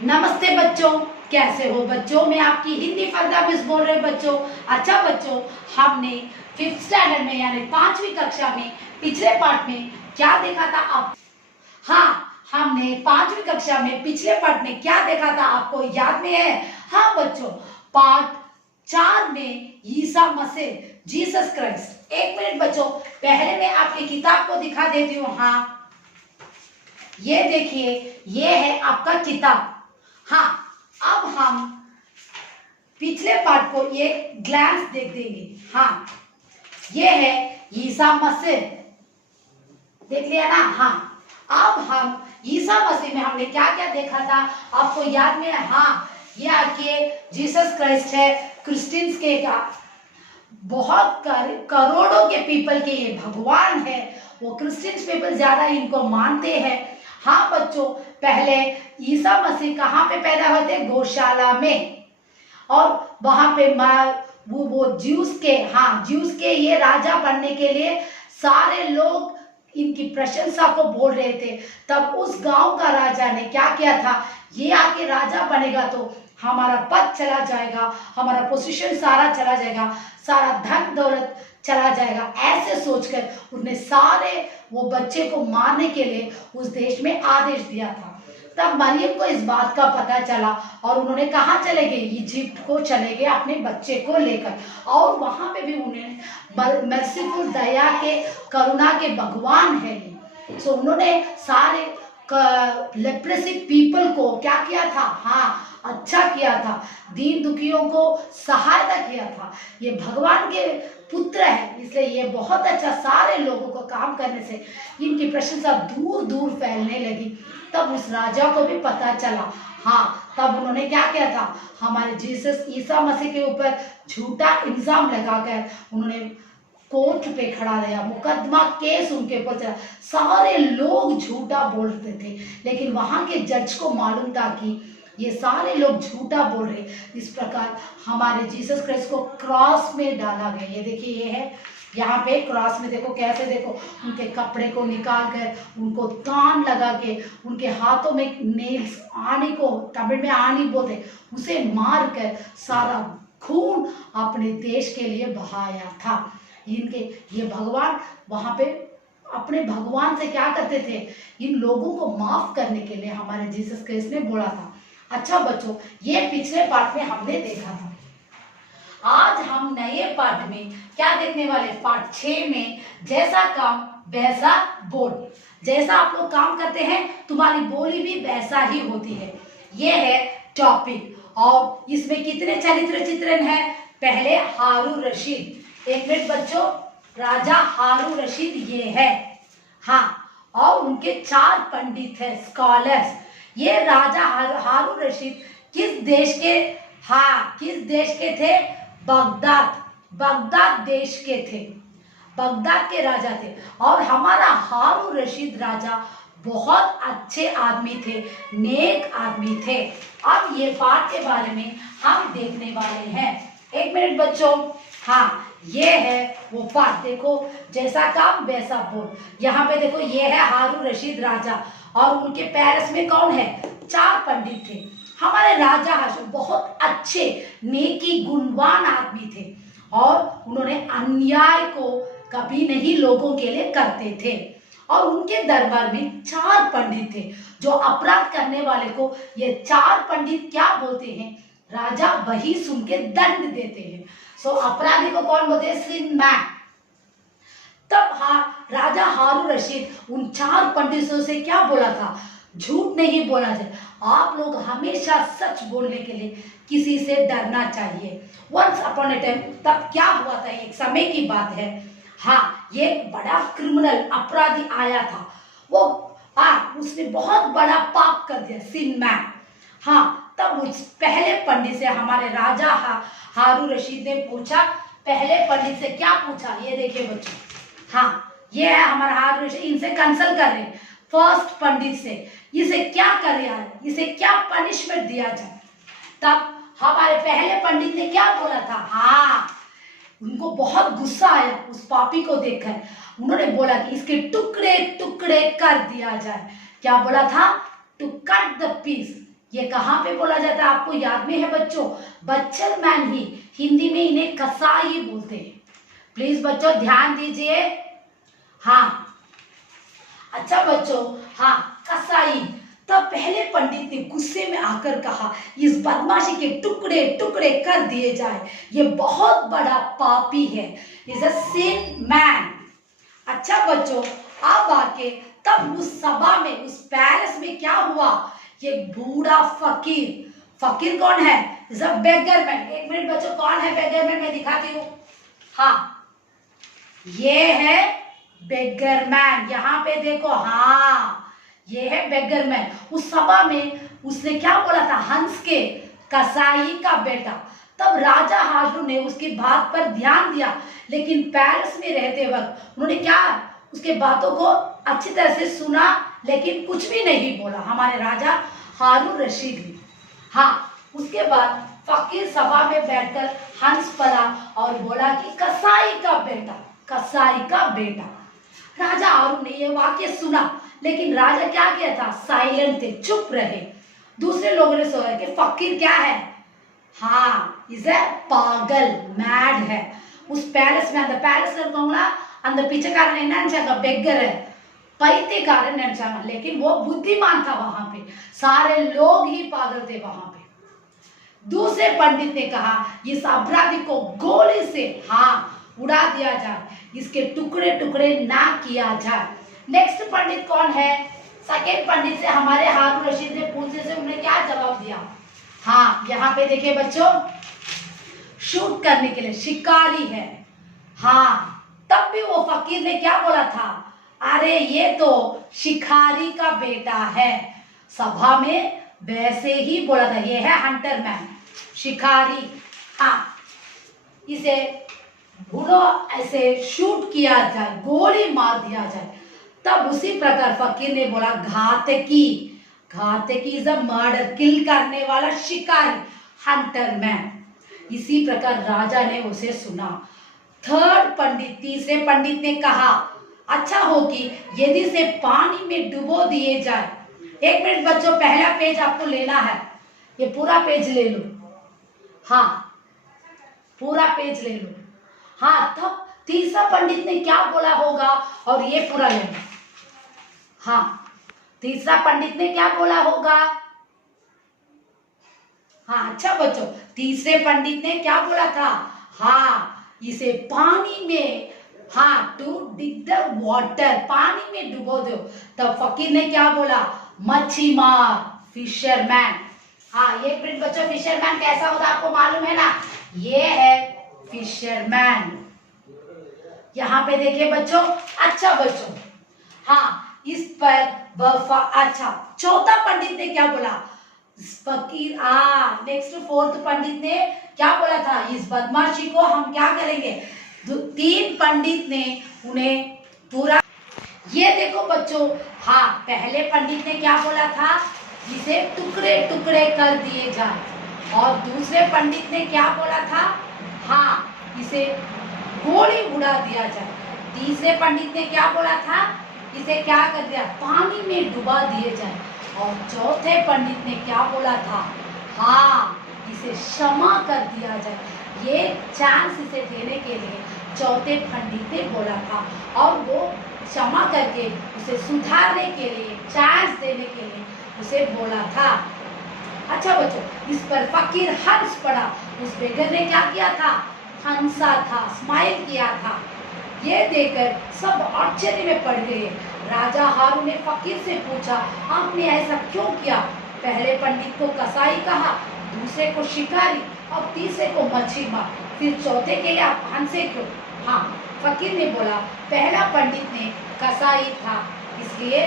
नमस्ते बच्चों, कैसे हो बच्चों। मैं आपकी हिंदी फरदा मिस बोल रहे बच्चों। अच्छा बच्चों, हमने 5th स्टैंडर्ड में यानी 5वीं कक्षा में पिछले पार्ट में क्या देखा था आप? हाँ, हमने 5वीं कक्षा में पिछले पार्ट में क्या देखा था आपको याद में है? हाँ बच्चों, पार्ट 4 में ईसा मसीह जीसस क्राइस्ट। एक मिनट बच्चों, पहले मैं आपकी किताब को दिखा देती हूँ। हाँ, ये देखिए, ये है आपका किताब। हाँ, अब हम पिछले पार्ट को ये ग्लैंस देख देंगे। हाँ, ये है ईसा मसीह, देख लिया ना। हाँ, अब हम ईसा मसीह में हमने क्या क्या देखा था आपको याद में है? हाँ, ये आपके जीसस क्राइस्ट है, क्रिश्चियंस के का बहुत करोड़ों के पीपल के ये भगवान है। वो क्रिश्चियंस पीपल ज्यादा इनको मानते हैं। हाँ बच्चों, पहले ईसा मसीह कहाँ पे पैदा होते? गौशाला में। और वहां पे वो ज्यूस के, हाँ ज्यूस के ये राजा बनने के लिए सारे लोग इनकी प्रशंसा को बोल रहे थे। तब उस गांव का राजा ने क्या किया था, ये आके राजा बनेगा तो हमारा पद चला जाएगा, हमारा पोजीशन सारा चला जाएगा, सारा धन दौलत चला जाएगा। ऐसे सोचकर उन्हें सारे वो बच्चे को मारने के लिए उस देश में आदेश दिया था। तब मरियम को इस बात का पता चला और उन्होंने कहाँ चले गए? इजिप्ट को चले गए अपने बच्चे को लेकर। और वहां पे भी उन्हें मर्सीफुल, दया के, करुणा के भगवान है ये। सो उन्होंने सारे लेप्रेसी पीपल को क्या किया था? हाँ, अच्छा किया था, दीन दुखियों को सहायता किया था। ये भगवान के पुत्र है, इसलिए ये बहुत अच्छा, सारे लोगों को काम करने से इनकी प्रशंसा दूर दूर फैलने लगी। तब उस राजा को भी पता चला। हाँ, तब उन्होंने क्या किया था? हमारे जीसस ईसा मसीह के ऊपर झूठा इल्जाम लगाकर उन्होंने कोर्ट पे खड़ा रहा, मुकदमा केस उनके ऊपर चला। सारे लोग झूठा बोलते थे, लेकिन वहां के जज को मालूम था कि ये सारे लोग झूठा बोल रहे। इस प्रकार हमारे जीसस क्राइस्ट को क्रॉस में डाला गया। ये देखिए, ये है यहाँ पे क्रॉस में, देखो कैसे, देखो उनके कपड़े को निकाल कर, उनको तान लगा के, उनके हाथों में नेल्स, आनी को तमिल में आनी बोलते, उसे मार कर सारा खून अपने देश के लिए बहाया था। इनके ये भगवान वहां पे अपने भगवान से क्या करते थे? इन लोगों को माफ करने के लिए हमारे जीसस क्राइस्ट ने बोला था। अच्छा बच्चों, ये पिछले पार्ट में हमने देखा था। आज हम नए पार्ट में क्या देखने वाले? पार्ट 6 में जैसा काम वैसा बोल। जैसा आप लोग काम करते हैं, तुम्हारी बोली भी वैसा ही होती है। ये है टॉपिक। और इसमें कितने चरित्र चित्रण है? पहले हारून रशीद। एक मिनट बच्चों, राजा हारून रशीद ये है। हाँ, और उनके 4 पंडित है, स्कॉलर्स। ये राजा हारून रशीद किस देश के? हाँ, किस देश के थे? बगदाद देश के थे, बगदाद के राजा थे। और हमारा हारून रशीद राजा बहुत अच्छे आदमी थे, नेक आदमी थे। अब ये पाठ के बारे में हम देखने वाले हैं। एक मिनट बच्चों, हाँ ये है वो पाठ। देखो, जैसा काम वैसा बोल। यहाँ पे देखो, ये है हारून रशीद राजा और उनके पेरिस में कौन है? 4 पंडित थे। हमारे राजा हारून बहुत अच्छे, नेकी, गुणवान आदमी थे और उन्होंने अन्याय को कभी नहीं लोगों के लिए करते थे। और उनके दरबार में 4 पंडित थे जो अपराध करने वाले को, ये 4 पंडित क्या बोलते हैं? राजा वही सुन के दंड देते हैं। सो अपराधी को कौन बोलते हैं? सिन मैन। तब राजा हारून रशीद उन 4 पंडितों से क्या बोला था? झूठ नहीं बोलना चाहिए। आप लोग हमेशा सच बोलने के लिए किसी से डरना चाहिए। वंस अपॉन ए टाइम, तब क्या हुआ था, एक समय की बात है। हाँ, ये बड़ा क्रिमिनल अपराधी आया था। वो उसने बहुत बड़ा पाप कर दिया, सिन मैन। हाँ, तब उस पहले पंडित से हमारे राजा हारून रशीद ने पूछा। पहले पंडित से क्या पूछा? ये देखिए बच्चों, हाँ ये है हमारा हारून रशीद, इनसे कंसल्ट कर रहे हैं। फर्स्ट पंडित से इसे क्या कर रहा है, इसे क्या पनिशमेंट दिया जाए? तब हमारे पहले पंडित ने क्या बोला था? हाँ, उनको बहुत गुस्सा आया उस पापी को देखकर। उन्होंने बोला कि इसके टुकड़े टुकड़े कर दिया जाए। क्या बोला था? To cut the piece. ये कहाँ पे बोला जाता है, आपको याद में है बच्चों? बच्चन मैन ही हिंदी में इन्हें कसाई बोलते हैं। प्लीज बच्चों ध्यान दीजिए। हाँ अच्छा बच्चों, हाँ कसाई। तब पहले पंडित ने गुस्से में आकर कहा, इस बदमाशी के टुकड़े टुकड़े कर दिए जाए, ये बहुत बड़ा पापी है, इज अ सिन मैन। अच्छा बच्चों, अब आके तब उस सभा में, उस पैलेस में क्या हुआ, ये बूढ़ा फकीर, फकीर कौन है, इज अ बेगर मैन। एक मिनट बच्चों, कौन है बेगर मैन, मैं दिखाती हूँ। हाँ ये है बेगर मैन, यहाँ पे देखो, हाँ ये है बेगर मैन। उस सभा में उसने क्या बोला था, हंस के कसाई का बेटा। तब राजा हारू ने उसकी बात पर ध्यान दिया, लेकिन पैलेस में रहते वक्त उन्होंने क्या, उसके बातों को अच्छी तरह से सुना, लेकिन कुछ भी नहीं बोला हमारे राजा हारून रशीद ने। हाँ उसके बाद फकीर सभा में बैठकर हंस पड़ा और बोला कि कसाई का बेटा, कसाई का बेटा। राजा हारून ने यह वाक्य सुना, लेकिन राजा क्या किया था, साइलेंट थे, चुप रहे। दूसरे लोगों ने सोचा कि फकीर क्या है, हाँ इज ए पागल, मैड है। उस पैलेस में, अंदर पैलेस இருக்கவங்களா அந்த பிச்சைக்காரன் என்ன நினைச்சாங்க, बेगर है, पைத்தியக்காரன் நினைச்சாங்க, लेकिन वो बुद्धिमान था। वहां पे सारे लोग ही पागल थे वहां पे। दूसरे पंडित ने कहा, इस अपराधी को गोली से हाँ उड़ा दिया जाए, इसके टुकड़े टुकड़े ना किया जाए। नेक्स्ट पंडित कौन है, सेकेंड पंडित से हमारे हारून रशीद ने पूछने से उन्हें क्या जवाब दिया। हाँ यहाँ पे देखिए बच्चों, शूट करने के लिए शिकारी है। हाँ तब भी वो फकीर ने क्या बोला था, अरे ये तो शिकारी का बेटा है। सभा में वैसे ही बोला था, ये है हंटर मैन, शिकारी। हाँ इसे भूलो, ऐसे शूट किया जाए, गोली मार दिया जाए। तब उसी प्रकार फकीर ने बोला, घातकी, घातकी इज अ मर्डर, किल करने वाला शिकारी, हंटर मैन। इसी प्रकार राजा ने उसे सुना। थर्ड पंडित, तीसरे पंडित ने कहा, अच्छा हो कि यदि से पानी में डुबो दिए जाए। एक मिनट बच्चों, पहला पेज आपको लेना है, ये पूरा पेज ले लो। हाँ पूरा पेज ले लो। हाँ तब तीसरा पंडित ने क्या बोला होगा, और ये पूरा लेना। हाँ तीसरा पंडित ने क्या बोला होगा। हाँ अच्छा बच्चों, तीसरे पंडित ने क्या बोला था, हाँ इसे पानी में, हाँ टू डिग द वाटर, पानी में डुबो दो। तब फकीर ने क्या बोला, मच्छी मार, फिशरमैन। हाँ ये प्रिंट बच्चों, फिशरमैन कैसा होता है आपको मालूम है ना, ये है फिशरमैन। यहाँ पे देखिए बच्चों। अच्छा बच्चों, हाँ इस पर अच्छा चौथा पंडित ने क्या बोला, फकीर नेक्स्ट फोर्थ पंडित ने क्या बोला था, इस बदमाशी को हम क्या करेंगे। तीन पंडित ने उन्हें पूरा, ये देखो बच्चों, हाँ पहले पंडित ने क्या बोला था, इसे टुकड़े टुकड़े कर दिए जाए। और दूसरे पंडित ने क्या बोला था, हाँ इसे गोली उड़ा दिया जाए। तीसरे पंडित ने क्या बोला था, इसे क्या कर दिया, पानी में डुबा दिए जाए। और चौथे पंडित ने क्या बोला था, हाँ इसे क्षमा कर दिया जाए। ये चांस इसे देने के लिए चौथे पंडित ने बोला था, और वो क्षमा करके उसे सुधारने के लिए, चांस देने के लिए उसे बोला था। अच्छा बच्चों, इस पर फकीर हंस पड़ा। उस बेगर ने क्या किया था, हंसा था, स्माइल किया था। ये देखकर सब आश्चर्य में पड़ गए। राजा हारून ने फकीर से पूछा, आपने ऐसा क्यों किया। पहले पंडित को कसाई कहा, दूसरे को शिकारी और तीसरे को मच्छी मार, फिर चौथे के लिए आप हंसे क्यों। हाँ फकीर ने बोला, पहला पंडित ने कसाई था, इसलिए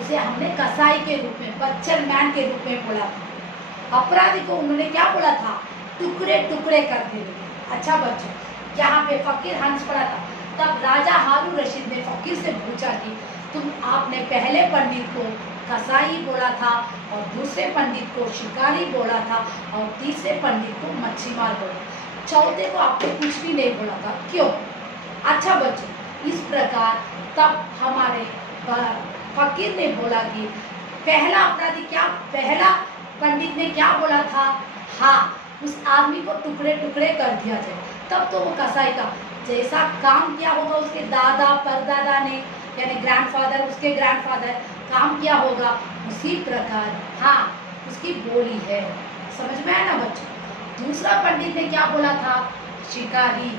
उसे हमने कसाई के रूप में, बच्चन मैन के रूप में बोला था। अपराधी को उन्होंने क्या बोला था, टुकड़े टुकड़े कर दिए। अच्छा बच्चों, यहाँ पे फकीर हंस पड़ा था। तब राजा हारून रशीद ने फकीर से पूछा कि आपने पहले पंडित को कसाई बोला था, और दूसरे पंडित को शिकारी बोला था, और तीसरे पंडित को मच्छी मार बोला, चौथे को आपने कुछ भी नहीं बोला था, क्यों। अच्छा बच्चों, इस प्रकार तब हमारे फकीर ने बोला कि पहला अपराधी क्या, पहला पंडित ने क्या बोला था, हाँ उस आदमी को टुकड़े टुकड़े कर दिया जाए। तब तो वो कसाई का जैसा काम किया होगा उसके दादा परदादा ने, यानी ग्रैंडफादर, उसके ग्रैंडफादर काम किया होगा, उसी प्रकार हाँ उसकी बोली है। समझ में आया ना बच्चों। दूसरा पंडित ने क्या बोला था, शिकारी,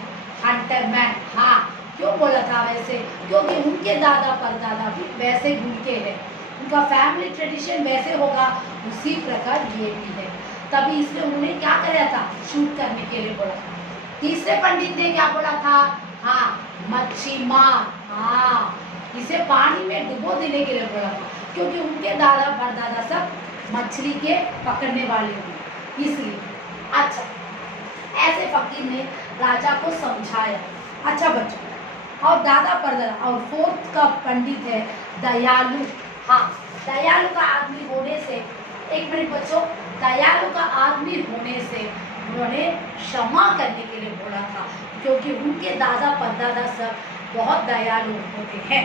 हंटरमैन। हाँ क्यों बोला था वैसे, क्योंकि उनके दादा परदादा भी वैसे घूमते हैं, उनका फैमिली ट्रेडिशन वैसे होगा, उसी प्रकार ये भी है, तभी इसलिए उन्होंने क्या कराया था, शूट करने के लिए बोला। तीसरे पंडित ने क्या बोला था, हाँ मच्छी मार, हाँ इसे पानी में डुबो देने के लिए बोला था, क्योंकि उनके दादा परदादा सब मछली के पकड़ने वाले हुए इसलिए। अच्छा ऐसे फकीर ने राजा को समझाया। अच्छा बच्चों, और दादा परदादा, और फोर्थ का पंडित है दयालु। हाँ दयालु का आदमी होने से, एक मिनट बच्चों, दयालु का आदमी होने से उन्होंने क्षमा करने के लिए बोला था, क्योंकि उनके दादा परदादा सब बहुत दयालु होते हैं।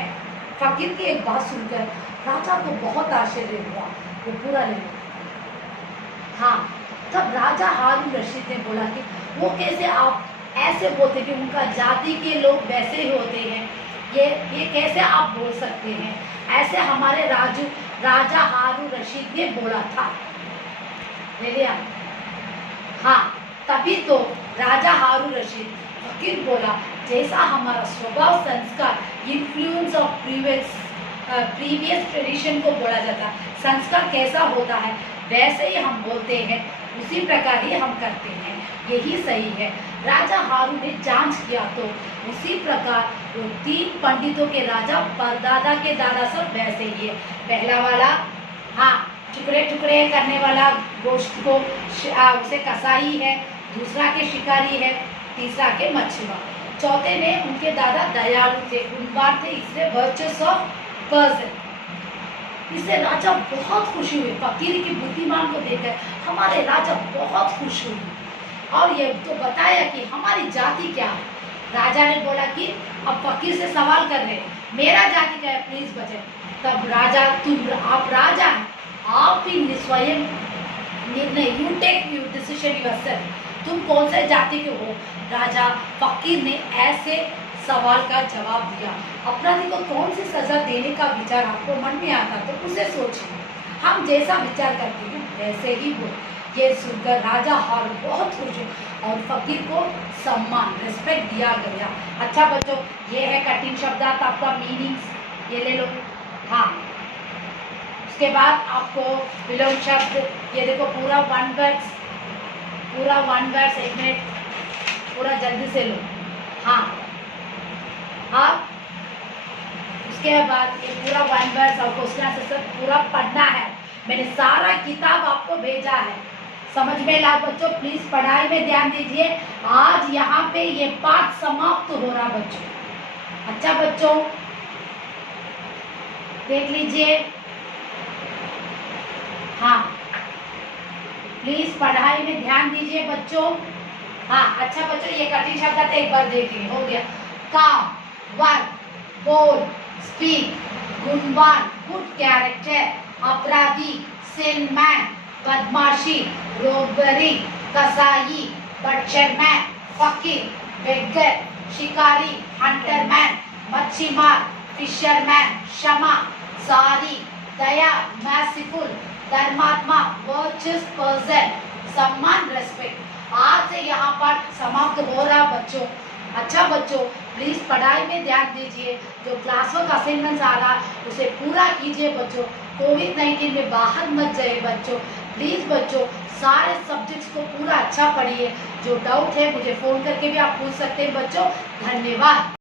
फकीर की एक बात सुनकर राजा को बहुत आश्चर्य हुआ, वो पूरा ले लो। हाँ तब राजा हारून रशीद ने बोला कि वो कैसे आप ऐसे बोलते कि उनका जाति के लोग वैसे ही होते हैं, ये कैसे आप बोल सकते हैं, ऐसे हमारे राजा हारून रशीद ने बोला था। ले लिया। हाँ तभी तो राजा हारून रशीद फकीर बोला, जैसा हमारा स्वभाव संस्कार, इन्फ्लुएंस ऑफ प्रीवियस ट्रेडिशन को बोला जाता, संस्कार कैसा होता है वैसे ही हम बोलते हैं, उसी प्रकार ही हम करते हैं, यही सही है। राजा हारून ने जांच किया तो उसी प्रकार वो तीन पंडितों के राजा परदादा के दादा सब वैसे ही है। पहला वाला हाँ टुकड़े टुकड़े करने वाला गोश्त को उसे कसाई है, दूसरा के शिकारी है, तीसरा के मछुआरा, चौथे ने उनके दादा दयालु थे, गुणवान थे, इसलिए वर्चस ऑफ पर्सन। इससे राजा बहुत खुशी हुई, फकीर की बुद्धिमान को देखकर हमारे राजा बहुत खुश हुए, और ये तो बताया कि हमारी जाति क्या है। राजा ने बोला कि अब फकीर से सवाल कर रहे, मेरा जाति क्या है प्लीज बचे। तब राजा, आप राजा हैं, आप ही स्वयं निर्णय, you take you decision yourself, तुम कौन से जाति के हो। राजा फकीर ने ऐसे सवाल का जवाब दिया। अपराधी को कौन सी सजा देने का विचार आपको मन में आता तो उसे सोचिए, हम जैसा विचार करते हैं वैसे ही हो। ये सुनकर राजा हारून बहुत खुश हुए और फकीर को सम्मान, रिस्पेक्ट दिया गया। अच्छा बच्चों, ये है कठिन शब्दार्थ, आपका मीनिंग्स ये ले लो। हाँ उसके बाद आपको विलोम शब्द, ये देखो पूरा वन वर्ड्स, एक मिनट पूरा जल्दी से लो। हाँ अब उसके बाद ये पूरा वन वर्ड्स और क्वेश्चन आंसर पूरा पढ़ना है। मैंने सारा किताब आपको भेजा है, समझ में ला बच्चों। प्लीज पढ़ाई में ध्यान दीजिए। आज यहाँ पे ये पाठ समाप्त हो रहा बच्चों। अच्छा बच्चों देख लीजिए। हाँ प्लीज पढ़ाई में ध्यान दीजिए बच्चों। हाँ अच्छा बच्चों, ये कठिन शब्द था, एक बार देख लीजिए। हो गया काम, वर्क, बोल, स्पीक, गुणवान, गुड कैरेक्टर, अपराधी, सिनमैन, बदमाशी, रोबरी, कसाई, बटचरमैन, फकीर, बेगर, शिकारी, हंटरमैन, मच्छीमार, फिशरमैन, क्षमा, सॉरी, दया, मर्सीफुल, धर्मात्मा, वर्चुअस पर्सन, सम्मान, रेस्पेक्ट। आज से यहाँ पर समाप्त हो रहा बच्चों। अच्छा बच्चों प्लीज पढ़ाई में ध्यान दीजिए। जो क्लास वर्क असाइनमेंट्स आ रहा उसे पूरा कीजिए बच्चों। कोविड-19 में बाहर मत जाइए बच्चों। प्लीज बच्चों सारे सब्जेक्ट्स को पूरा अच्छा पढ़िए। जो डाउट है मुझे फोन करके भी आप पूछ सकते हैं बच्चों। धन्यवाद।